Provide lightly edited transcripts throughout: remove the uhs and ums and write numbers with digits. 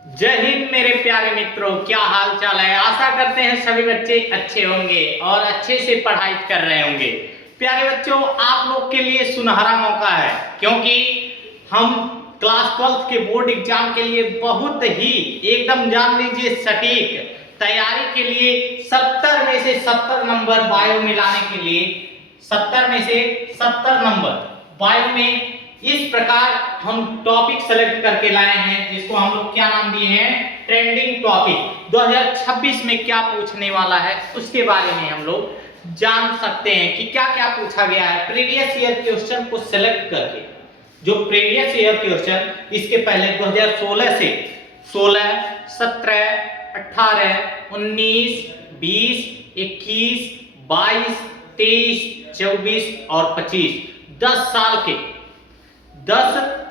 जय हिंद मेरे प्यारे मित्रों, क्या हाल चाल है। आशा करते हैं सभी बच्चे अच्छे होंगे और अच्छे से पढ़ाई कर रहे होंगे। प्यारे बच्चों, आप लोग के लिए सुनहरा मौका है, क्योंकि हम क्लास 12 के बोर्ड एग्जाम के लिए बहुत ही एकदम जान लीजिए सटीक तैयारी के लिए 70 में से 70 नंबर बायो में लाने के लिए 70 में से 70 नंबर बायो में इस प्रकार हम टॉपिक सेलेक्ट करके लाए हैं, जिसको हम लोग क्या नाम दिए हैं, ट्रेंडिंग टॉपिक। 2026 में क्या पूछने वाला है उसके बारे में हम लोग जान सकते हैं कि क्या क्या पूछा गया है प्रीवियस ईयर क्वेश्चन को सेलेक्ट करके। जो प्रीवियस ईयर क्वेश्चन इसके पहले 2016 से 16, 17, 18, 19, 20, 21, 22, 23, 24 और 25 10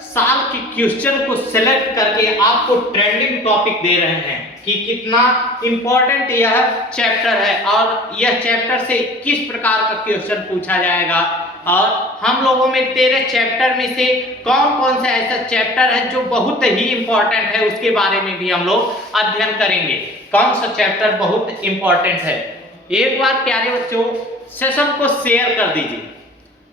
साल के क्वेश्चन को सेलेक्ट करके आपको ट्रेंडिंग टॉपिक दे रहे हैं कि कितना इंपॉर्टेंट यह चैप्टर है और यह चैप्टर से किस प्रकार का क्वेश्चन पूछा जाएगा। और हम लोगों में 13 चैप्टर में से कौन कौन सा ऐसा चैप्टर है जो बहुत ही इंपॉर्टेंट है, उसके बारे में भी हम लोग अध्ययन करेंगे। कौन सा चैप्टर बहुत इंपॉर्टेंट है। एक बार प्यारे बच्चों सेशन को शेयर कर दीजिए,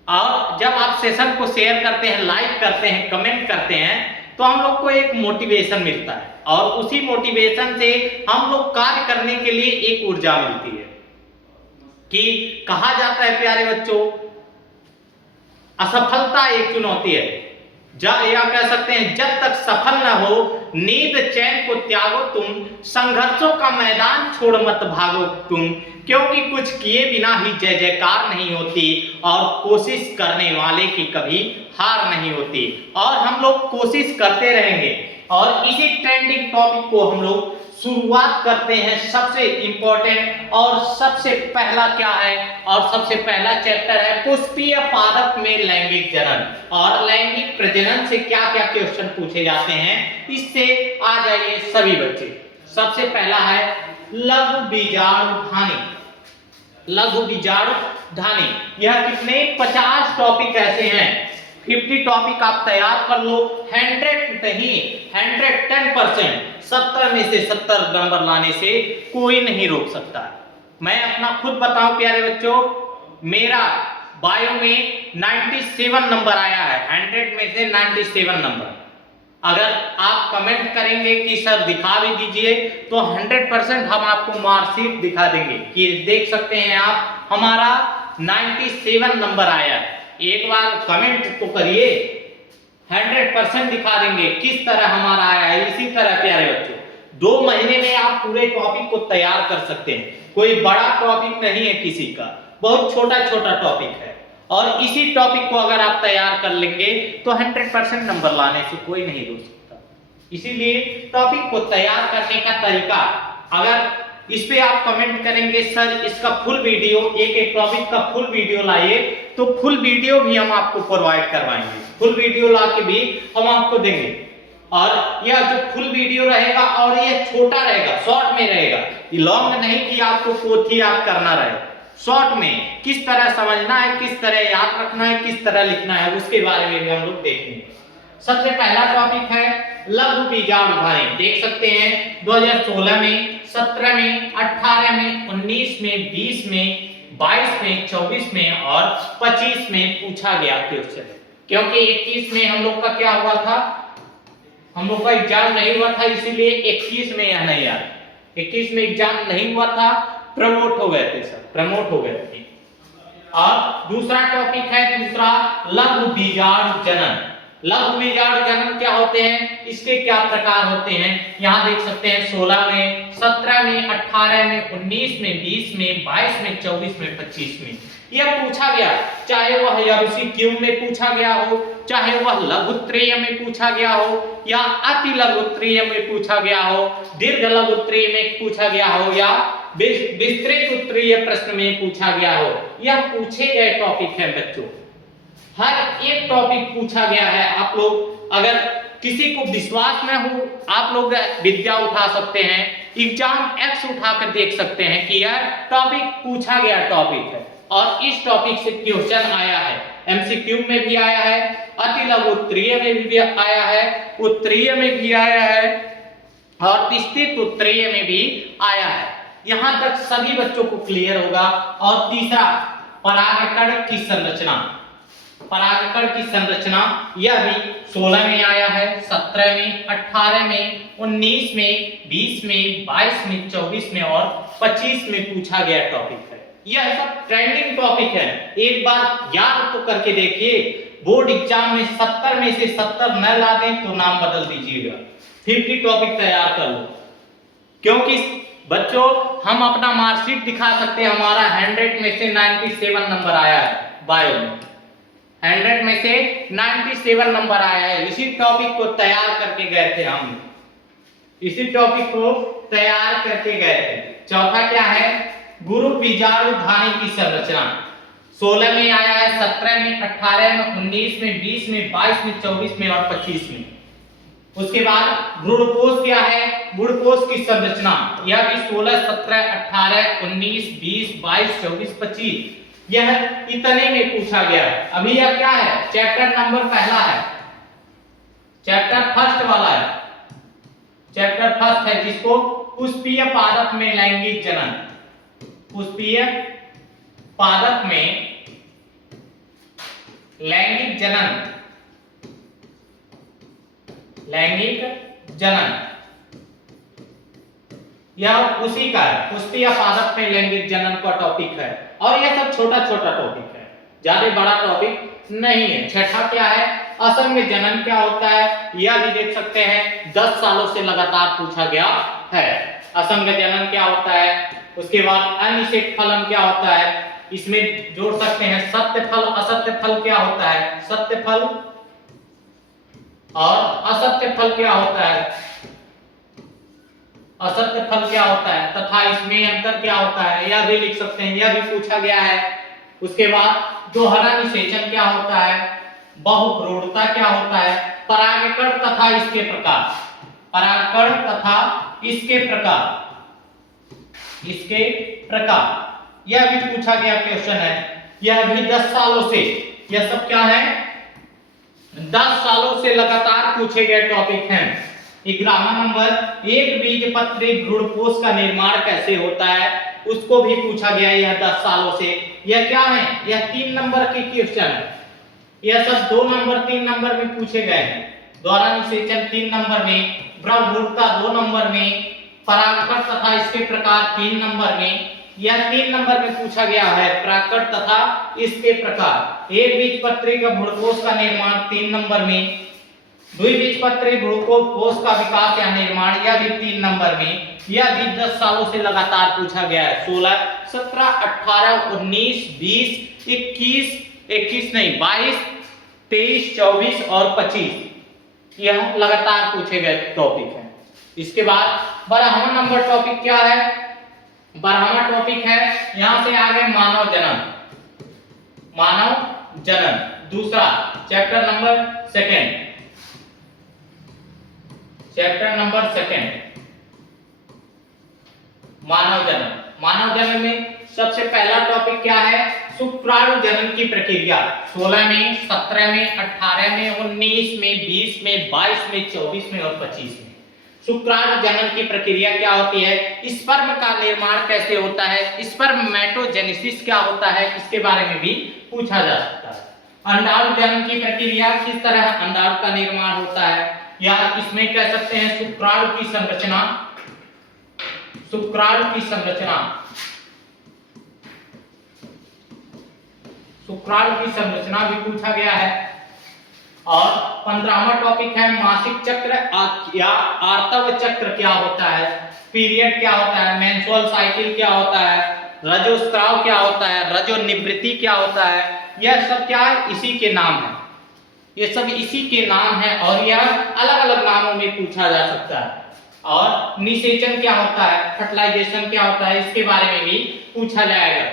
और जब आप सेशन को शेयर करते हैं, लाइक करते हैं, कमेंट करते हैं, तो हम लोग को एक मोटिवेशन मिलता है और उसी मोटिवेशन से हम लोग कार्य करने के लिए एक ऊर्जा मिलती है। कि कहा जाता है प्यारे बच्चों, असफलता एक चुनौती है, या कह सकते हैं जब तक सफल न हो नींद चैन को त्यागो तुम, संघर्षों का मैदान छोड़ मत भागो तुम, क्योंकि कुछ किए बिना ही जय जयकार नहीं होती और कोशिश करने वाले की कभी हार नहीं होती। और हम लोग कोशिश करते रहेंगे और इसी ट्रेंडिंग टॉपिक को हम लोग शुरुआत करते हैं। सबसे इंपॉर्टेंट और सबसे पहला क्या है, और सबसे पहला चैप्टर है पुष्पीय पादप में लैंगिक जनन और लैंगिक प्रजनन से क्या क्या क्वेश्चन पूछे जाते हैं, इससे आ जाइए सभी बच्चे। सबसे पहला है लघु बीजाणुधानी। लघु बीजाणुधानी यह कितने 50 टॉपिक ऐसे हैं, 50 टॉपिक आप तैयार कर लो। 100 नहीं 110%, 70 में से 70 नंबर लाने से कोई नहीं रोक सकता। मैं अपना खुद बताऊं प्यारे बच्चों, मेरा बायो में 97 नंबर आया है, 100 में से 97 नंबर। अगर आप कमेंट करेंगे कि सर दिखा भी दीजिए, तो 100% हम आपको मार्कशीट दिखा देंगे कि देख सकते हैं आप हमारा 97 नंबर आया है। एक बार कमेंट तो करिए, 100% दिखा देंगे किस तरह हमारा आया है। इसी तरह प्यारे बच्चों 2 महीने में आप पूरे टॉपिक को तैयार कर सकते हैं। कोई बड़ा टॉपिक नहीं है किसी का, बहुत छोटा छोटा टॉपिक है, और इसी टॉपिक को अगर आप तैयार कर लेंगे तो 100% नंबर लाने से कोई नहीं रोक सकता। इसीलिए टॉपिक को तैयार करने का तरीका, अगर इस पे आप कमेंट करेंगे सर इसका फुल वीडियो, एक टॉपिक का फुल वीडियो लाइए, तो फुल वीडियो भी हम आपको प्रोवाइड करवाएंगे। फुल वीडियो ला के भी हम आपको देंगे, और यह जो फुल वीडियो रहेगा और यह छोटा रहेगा, शॉर्ट में रहेगा, लॉन्ग नहीं कि आपको पोथी याद करना रहे। शॉर्ट में किस तरह समझना है, किस तरह याद रखना है, किस तरह लिखना है, उसके बारे में भी हम लोग देखेंगे। सबसे पहला टॉपिक है लघु बीजाणुधानी। देख सकते हैं 2016 में, 17 में, 18 में, 19 में, 20 में, 22 में, 24 में और 25 में पूछा गया क्वेश्चन। क्योंकि 21 में हम लोग का क्या हुआ था, हम लोग का एग्जाम नहीं हुआ था, इसीलिए 21 में यह नहीं आया। 21 में एग्जाम नहीं हुआ था, प्रमोट हो गए थे सर, प्रमोट हो गए थे। और दूसरा टॉपिक है दूसरा लघु बीजाणु जनन। लघु बीजाणु जनन क्या होते हैं, इसके क्या प्रकार होते हैं, यहाँ देख सकते हैं 16 में, 17 में, 18 में, 19 में, 20 में, 22 में, 24 में, 25 में यह पूछा गया। चाहे वह एमसीक्यू में पूछा गया हो, चाहे वह लघुत्तरीय में पूछा गया हो, या अति लघुत्तरीय में पूछा गया हो, दीर्घ लघुत्तरीय में पूछा गया हो, या विस्तृत उत्तरीय प्रश्न में पूछा गया हो, यह पूछे गए टॉपिक है बच्चों। हर एक टॉपिक पूछा गया है। आप लोग अगर किसी को विश्वास न हो, आप लोग विद्या उठा सकते हैं, एग्जाम एक्स उठाकर देख सकते हैं कि यह टॉपिक पूछा गया टॉपिक है, और इस टॉपिक से क्वेश्चन आया है। एमसीक्यू में भी आया है, अति लघु उत्तरीय में भी आया है, उत्तरीय में भी आया है, और तिष्ठित उत्तरीय में भी आया है। यहां तक सभी बच्चों को क्लियर होगा। और तीसरा, परागकण की संरचना। परागकण की संरचना यह भी 16 में आया है, 17 में, 18 में, 19 में, 20 में, 22 में, 24 में और 25 में पूछा गया टॉपिक है। यह सब ट्रेंडिंग टॉपिक है। एक बार याद तो करके देखिए, बोर्ड एग्जाम में 70 में से 70 न ला दें तो नाम बदल दीजिएगा, 50 टॉपिक तैयार कर लो। क्योंकि बच्चों हम अपना मार्कशीट दिखा सकते हैं, हमारा 100 में से 97 नंबर आया है बायो में, 100 में से 97 नंबर आया है। इसी टॉपिक को तैयार करके गए थे हम, इसी टॉपिक को तैयार करके गए थे। चौथा क्या है, गुरु बीजाणुधानी की संरचना 16 में आया है, 17 में, 18 में, 19 में, 20 में, 22 में, 24 में और 25 में। उसके बाद भ्रूणकोश क्या है, भ्रूणकोश की संरचना यह भी 16, 17, 18, 19, 20, 22, 24, 25 यह इतने में पूछा गया है। अभी यह क्या है, चैप्टर नंबर पहला है, चैप्टर फर्स्ट वाला है, चैप्टर फर्स्ट है जिसको पुष्पीय पादप में लैंगिक जनन, पुष्पीय पादप में लैंगिक जनन, लैंगिक जनन यह उसी का है, पुष्पीय पादप में लैंगिक जनन का टॉपिक है। और यह सब छोटा छोटा टॉपिक है, ज्यादा बड़ा टॉपिक नहीं है। छठा क्या है, असंग जनन क्या होता है, यह भी देख सकते हैं 10 सालों से लगातार पूछा गया है। असंग जनन क्या होता है, उसके बाद अनिषेक फलन क्या होता है, इसमें जोड़ सकते हैं सत्य फल असत्य फल क्या होता है, सत्य फल और असत्य फल क्या होता है, असत्य फल क्या होता है, तथा इसमें अंतर क्या होता है, यह भी लिख सकते हैं, यह भी पूछा गया है। उसके बाद दोहरा निषेचन क्या होता है, बहुभ्रूणता क्या होता है, परागकण तथा इसके प्रकार, परागकण तथा इसके प्रकार, इसके प्रकार यह भी पूछा गया क्वेश्चन है। यह भी 10 सालों से, यह सब क्या है, 10 सालों से लगातार पूछे गए टॉपिक हैं। 11वां नंबर, एक बीजपत्री भ्रूणकोश का निर्माण कैसे होता है, उसको भी पूछा गया है। यह 10 सालों से, यह क्या है, यह 3 नंबर के क्वेश्चन है। यह सब 2 नंबर 3 नंबर में पूछे गए हैं। द्वारा निषेचन 3 नंबर में, भ्रूणता 2 नंबर में, परागकण तथा इसके प्रकार 3 नंबर में, यह 3 नंबर में पूछा गया है। परागकण तथा इसके प्रकार, एक बीजपत्री का भ्रूणकोश का निर्माण 3 नंबर में, द्विबीजपत्री भ्रूणकोश का विकास या निर्माण यह भी 3 नंबर में। यह भी 10 सालों से लगातार पूछा गया है। 16, 17, 18, 19, 20, 21 नहीं 22, 23, 24 और 25 यह लगातार पूछे गए टॉपिक हैं। इसके बाद 12वां नंबर टॉपिक क्या है, 12वां टॉपिक है, यहां से आगे मानव जनन, मानव जनन दूसरा चैप्टर नंबर 2, चैप्टर नंबर 2 मानव जनन। मानव जनन में सबसे पहला टॉपिक क्या है, शुक्राणु जनन की प्रक्रिया 16 में, 17 में, 18 में, 19 में, 20 में, 22 में, 24 में और 25 में। शुक्राणु जनन की प्रक्रिया क्या होती है, स्पर्म का निर्माण कैसे होता है, स्पर्मेटोजेनेसिस क्या होता है, इसके बारे में भी पूछा जा सकता है। अंडाणु जनन की प्रक्रिया, किस तरह अंडाणु का निर्माण होता है, या इसमें कह सकते हैं शुक्राणु की संरचना, शुक्राणु की संरचना, शुक्राणु की संरचना भी पूछा गया है। और 15वां टॉपिक है मासिक चक्र या आर्तव चक्र क्या होता है, पीरियड क्या होता है, मेंस्ट्रुअल साइकिल क्या होता है, रजोस्राव क्या होता है, रजोनिवृत्ति क्या होता है, यह सब क्या है, इसी के नाम है, ये सब इसी के नाम है और यह अलग अलग नामों में पूछा जा सकता है। और निषेचन क्या होता है, फर्टिलाइजेशन क्या होता है, इसके बारे में भी पूछा जाएगा।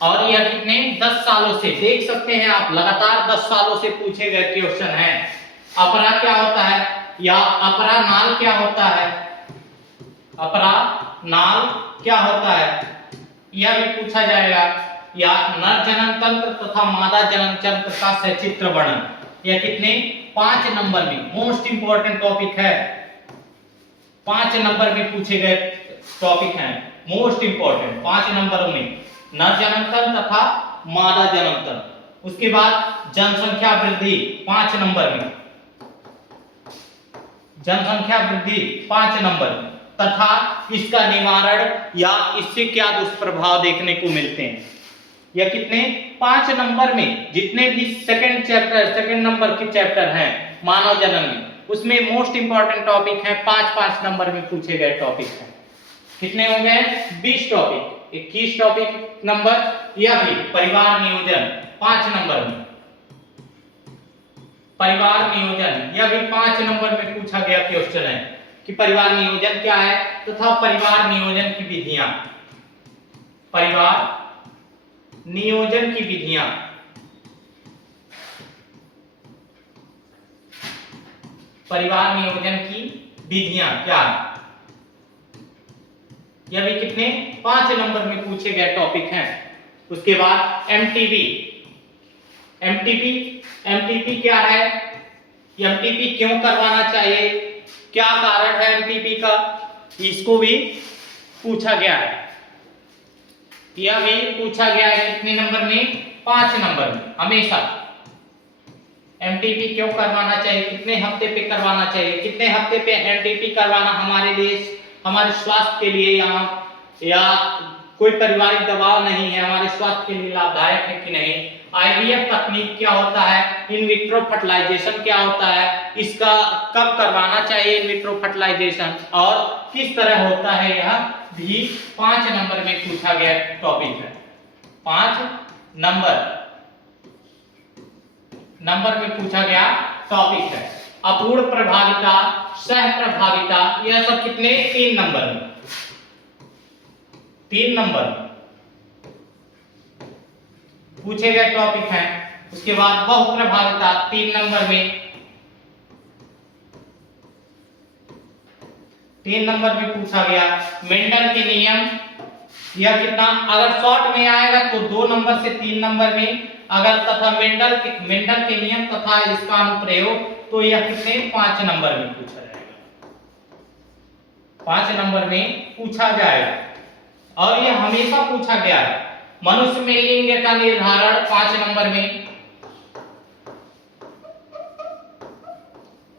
और यह कितने 10 सालों से, देख सकते हैं आप, लगातार 10 सालों से पूछे गए क्वेश्चन हैं। अपरा क्या होता है, या अपरा नाल क्या होता है, अपरा नाल क्या होता है, यह भी पूछा जाएगा। या नर जनन तंत्र तथा मादा जनन तंत्र का सचित्र वर्णन, यह कितने 5 नंबर में मोस्ट इंपोर्टेंट टॉपिक है। 5 नंबर में पूछे गए टॉपिक हैं मोस्ट इंपॉर्टेंट 5 नंबरों में नर जन्मतन तथा मादा जन्मतन। उसके बाद जनसंख्या वृद्धि 5 नंबर में, जनसंख्या वृद्धि 5 नंबर में तथा इसका निवारण या इससे क्या दुष्प्रभाव देखने को मिलते हैं। या कितने 5 नंबर में जितने भी सेकंड नंबर के चैप्टर हैं मानव जन्म में, उसमें मोस्ट इंपॉर्टेंट टॉपिक है 5 नंबर में पूछे गए टॉपिक हैं। कितने हो गए 20 टॉपिक। 21 टॉपिक नंबर यह भी परिवार नियोजन 5 नंबर में, परिवार नियोजन यह भी 5 नंबर में पूछा गया क्वेश्चन है कि परिवार नियोजन क्या है तथा परिवार नियोजन की विधियां, परिवार नियोजन की विधियां, परिवार नियोजन की विधियां क्या है, यह भी कितने 5 नंबर में पूछे गए टॉपिक हैं। उसके बाद एमटीपी, एमटीपी क्या है, एमटीपी क्यों करवाना चाहिए, क्या कारण है एमटीपी का, इसको भी पूछा गया है। यह भी पूछा गया है कितने नंबर में 5 नंबर में। हमेशा एमटीपी क्यों करवाना चाहिए, कितने हफ्ते पे करवाना चाहिए, कितने हफ्ते पे एमटीपी करवाना हमारे लिए, हमारे स्वास्थ्य के लिए या कोई पारिवारिक दबाव नहीं है, हमारे स्वास्थ्य के लिए लाभदायक है कि नहीं। आईवीएफ तकनीक क्या होता है, इन विट्रो फर्टिलाइजेशन क्या होता है, इसका कब करवाना चाहिए इन विट्रो फर्टिलाइजेशन और किस तरह होता है, यह भी 5 नंबर में पूछा गया टॉपिक है। 5 नंबर में पूछा गया टॉपिक है। अपूर्ण प्रभाविता, सह प्रभाविता, यह सब कितने 3 नंबर में, 3 नंबर पूछे गए टॉपिक हैं। उसके बाद बहु प्रभाविता 3 नंबर में, 3 नंबर में पूछा गया। मेंडल के नियम, यह कितना, अगर शॉर्ट में आएगा तो 2 नंबर से 3 नंबर में, अगर तथा मेंडल के नियम तथा इसका अनुप्रयोग तो यह कितने 5 नंबर में पूछा जाएगा, 5 नंबर में पूछा जाएगा। और यह हमेशा पूछा गया है। मनुष्य में लिंग का निर्धारण 5 नंबर में,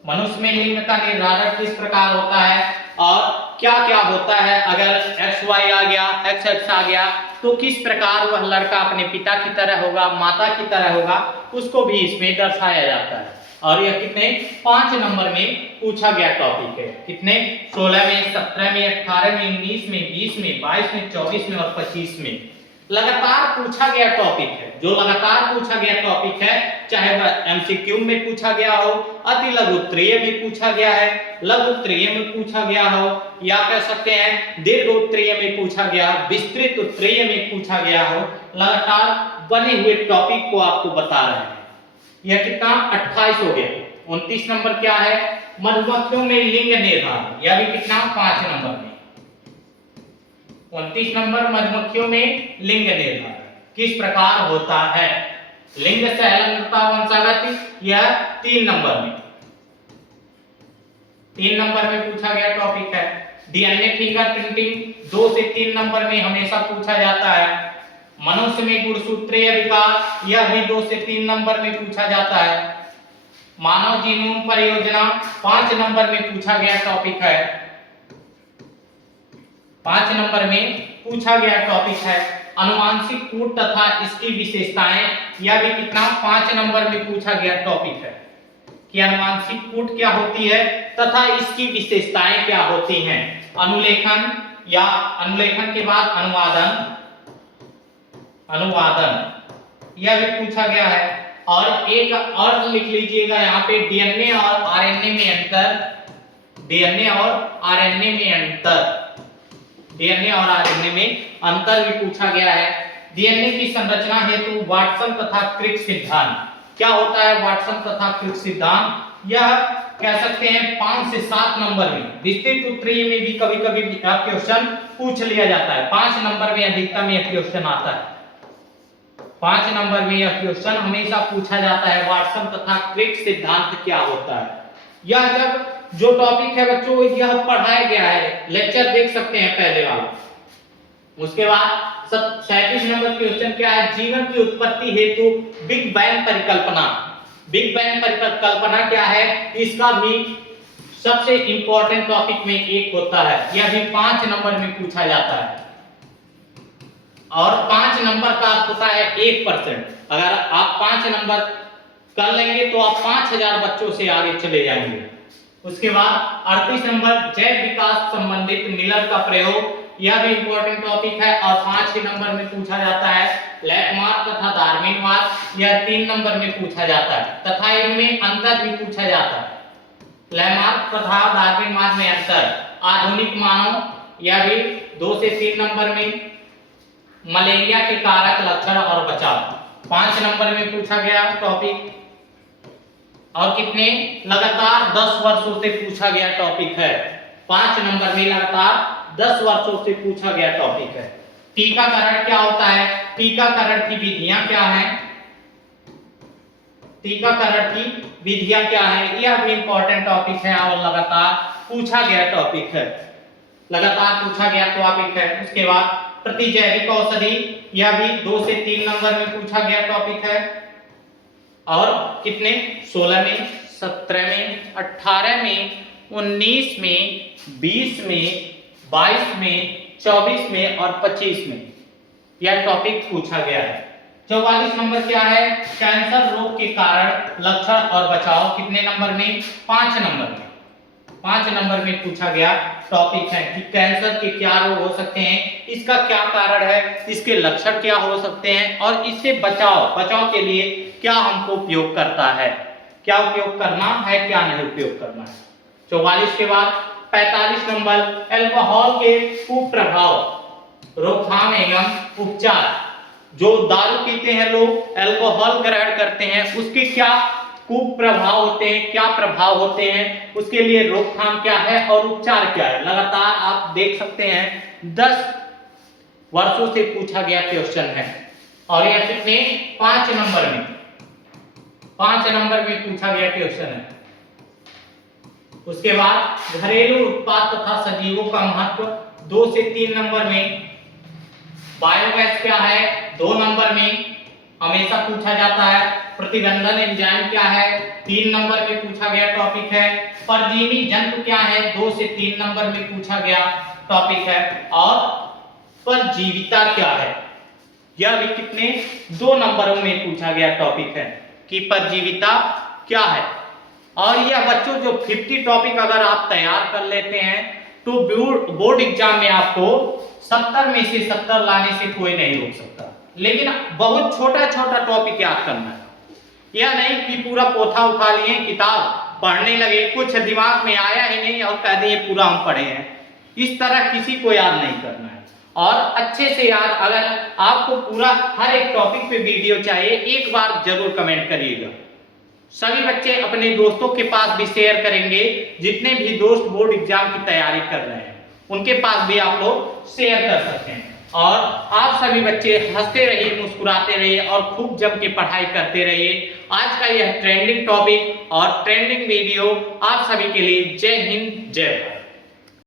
मनुष्य में लिंग का निर्धारण किस प्रकार होता है और क्या क्या होता है, अगर XY आ गया, XX आ गया तो किस प्रकार वह लड़का अपने पिता की तरह होगा, माता की तरह होगा, उसको भी इसमें दर्शाया जाता है। और यह कितने 5 नंबर में पूछा गया टॉपिक है। कितने 16 में, 17 में, 18 में, 19 में, 20 में, 22 में, 24 में और 25 में लगातार पूछा गया टॉपिक है। जो लगातार पूछा गया टॉपिक है, चाहे वह एमसीक्यू में पूछा गया हो, अति लघु उत्तरीय भी पूछा गया है, लघु उत्तरीय में पूछा गया हो, या कह सकते हैं दीर्घ उत्तरीय में पूछा गया, विस्तृत उत्तरीय में पूछा गया हो, लगातार बने हुए टॉपिक को आपको बता रहे हैं। यह कितना 28 हो गया। 29 नंबर क्या है, मधुमक्खियों में लिंग निर्धारण, यह भी कितना 5 नंबर में। 29 नंबर मधुमक्खियों में लिंग निर्धारण किस प्रकार होता है, लिंग सहलंगता वंशागति, यह 3 नंबर में, 3 नंबर में पूछा गया टॉपिक है। डीएनए फिंगरप्रिंटिंग 2 से 3 नंबर में हमेशा पूछा जाता है। मनुष्य में गुणसूत्रीय विकास, यह भी 2 से 3 नंबर में पूछा जाता है। मानव जीनोम परियोजना 5 नंबर में पूछा गया टॉपिक है, 5 नंबर में पूछा गया टॉपिक है। अनुवांशिक कूट तथा इसकी विशेषताएं, यह भी कितना 5 नंबर में पूछा गया टॉपिक है कि अनुवांशिक कूट क्या होती है तथा इसकी विशेषताएं क्या होती हैं। अनुलेखन या अनुलेखन के बाद अनुवादन, यह भी पूछा गया है। और एक और लिख लीजिएगा यहाँ पे, डीएनए और आरएनए में अंतर, डीएनए और आरएनए में अंतर, डीएनए और आरएनए में अंतर भी पूछा गया है। डीएनए की संरचना हेतु वाटसन तथा क्रिक सिद्धांत, क्या होता है वाटसन तथा क्रिक सिद्धांत, यह कह सकते हैं 5 से 7 नंबर में, विस्तृत उत्तरीय में भी कभी-कभी क्वेश्चन पूछ लिया जाता है। 5 नंबर में अधिकतम यह क्वेश्चन आता है, 5 नंबर में यह क्वेश्चन हमेशा पूछा जाता है, वाटसन तथा क्रिक सिद्धांत क्या होता है। यह जब जो टॉपिक है बच्चों यह पढ़ाया गया है, लेक्चर देख सकते हैं पहले वाला। उसके बाद 37 नंबर क्वेश्चन क्या है, जीवन की उत्पत्ति हेतु बिग बैंग परिकल्पना। बिग बैंग परिकल्पना क्या है, इसका भी सबसे इंपॉर्टेंट टॉपिक में एक होता है, यह भी 5 नंबर में पूछा जाता है और 5 नंबर का होता है 1%। अगर आप 5 नंबर कर लेंगे तो आप 5000 बच्चों से आगे चले जाएंगे। उसके बाद 38 नंबर जैव विकास संबंधित मिलर का प्रयोग, यह भी इंपॉर्टेंट टॉपिक है और 5 ही नंबर में पूछा जाता है। लैकमार्क तथा डार्विनवाद, यह 3 नंबर में पूछा जाता है तथा इनमें अंतर भी पूछा जाता है। लैकमार्क तथा डार्विनवाद में अंतर, आधुनिक मानव, यह भी 2 से 3 नंबर में। मलेरिया के कारक, लक्षण और बचाव, 5 नंबर में पूछा गया टॉपिक और कितने लगातार 10 वर्षों से पूछा गया टॉपिक है। 5 नंबर में लगातार 10 वर्षों से पूछा गया टॉपिक है। टीकाकरण क्या होता है, टीकाकरण की विधियां क्या हैं, टीकाकरण की विधियां क्या है, यह भी इंपॉर्टेंट टॉपिक है और लगातार पूछा गया टॉपिक है, लगातार पूछा गया टॉपिक है। उसके बाद प्रतिजैविक औषधि, यह भी 2 से 3 नंबर में पूछा गया टॉपिक है और कितने 16 में, 17 में, 18 में, 19 में, 20 में, 22 में, 24 में और 25 में यह टॉपिक पूछा गया है। 44 नंबर क्या है, कैंसर रोग के कारण, लक्षण और बचाव, कितने नंबर में, 5 नंबर में। 5 नंबर में पूछा गया टॉपिक है कि कैंसर के क्या रोग हो सकते हैं, इसका क्या कारण है, इसके लक्षण क्या हो सकते हैं और इससे बचाव के लिए क्या हमको उपयोग करता है, क्या उपयोग करना है, क्या नहीं उपयोग करना है। 44 के बाद 45 नंबर अल्कोहल के कुप्रभाव, रोकथाम एवं उपचार। जो दारू पीते हैं लोग, अल्कोहल ग्रहण करते हैं, उसके क्या कुप्रभाव होते हैं, क्या प्रभाव होते हैं, उसके लिए रोकथाम क्या है और उपचार क्या है। लगातार आप देख सकते हैं 10 वर्षों से पूछा गया क्वेश्चन है और यह कितने 5 नंबर में, 5 नंबर में पूछा गया क्वेश्चन है। उसके बाद घरेलू उत्पाद तथा सजीवों का महत्व, 2 से 3 नंबर में। बायोगैस क्या है, 2 नंबर में हमेशा पूछा जाता है। प्रतिबंधन एंजाइम क्या है, 3 नंबर में पूछा गया टॉपिक है। परजीवी जंतु क्या है, 2 से 3 नंबर में पूछा गया टॉपिक है और परजीविता क्या है, यह भी कितने 2 नंबरों में पूछा गया टॉपिक है कि परजीविता क्या है। और यह बच्चों जो 50 टॉपिक अगर आप तैयार कर लेते हैं तो बोर्ड एग्जाम में आपको 70 में से 70 लाने से कोई नहीं रोक सकता। लेकिन बहुत छोटा छोटा टॉपिक याद करना है, यह नहीं कि पूरा पोथा उठा लिए किताब पढ़ने लगे, कुछ दिमाग में आया ही नहीं और कह दिए पूरा हम पढ़े हैं। इस तरह किसी को याद नहीं करना है और अच्छे से याद, अगर आपको पूरा हर एक टॉपिक पे वीडियो चाहिए, एक बार जरूर कमेंट करिएगा। सभी बच्चे अपने दोस्तों के पास भी शेयर करेंगे, जितने भी दोस्त बोर्ड एग्जाम की तैयारी कर रहे हैं उनके पास भी आप लोग शेयर कर सकते हैं। और आप सभी बच्चे हंसते रहिए, मुस्कुराते रहिए और खूब जम के पढ़ाई करते रहिए। आज का यह ट्रेंडिंग टॉपिक और ट्रेंडिंग वीडियो आप सभी के लिए। जय हिंद, जय भारत।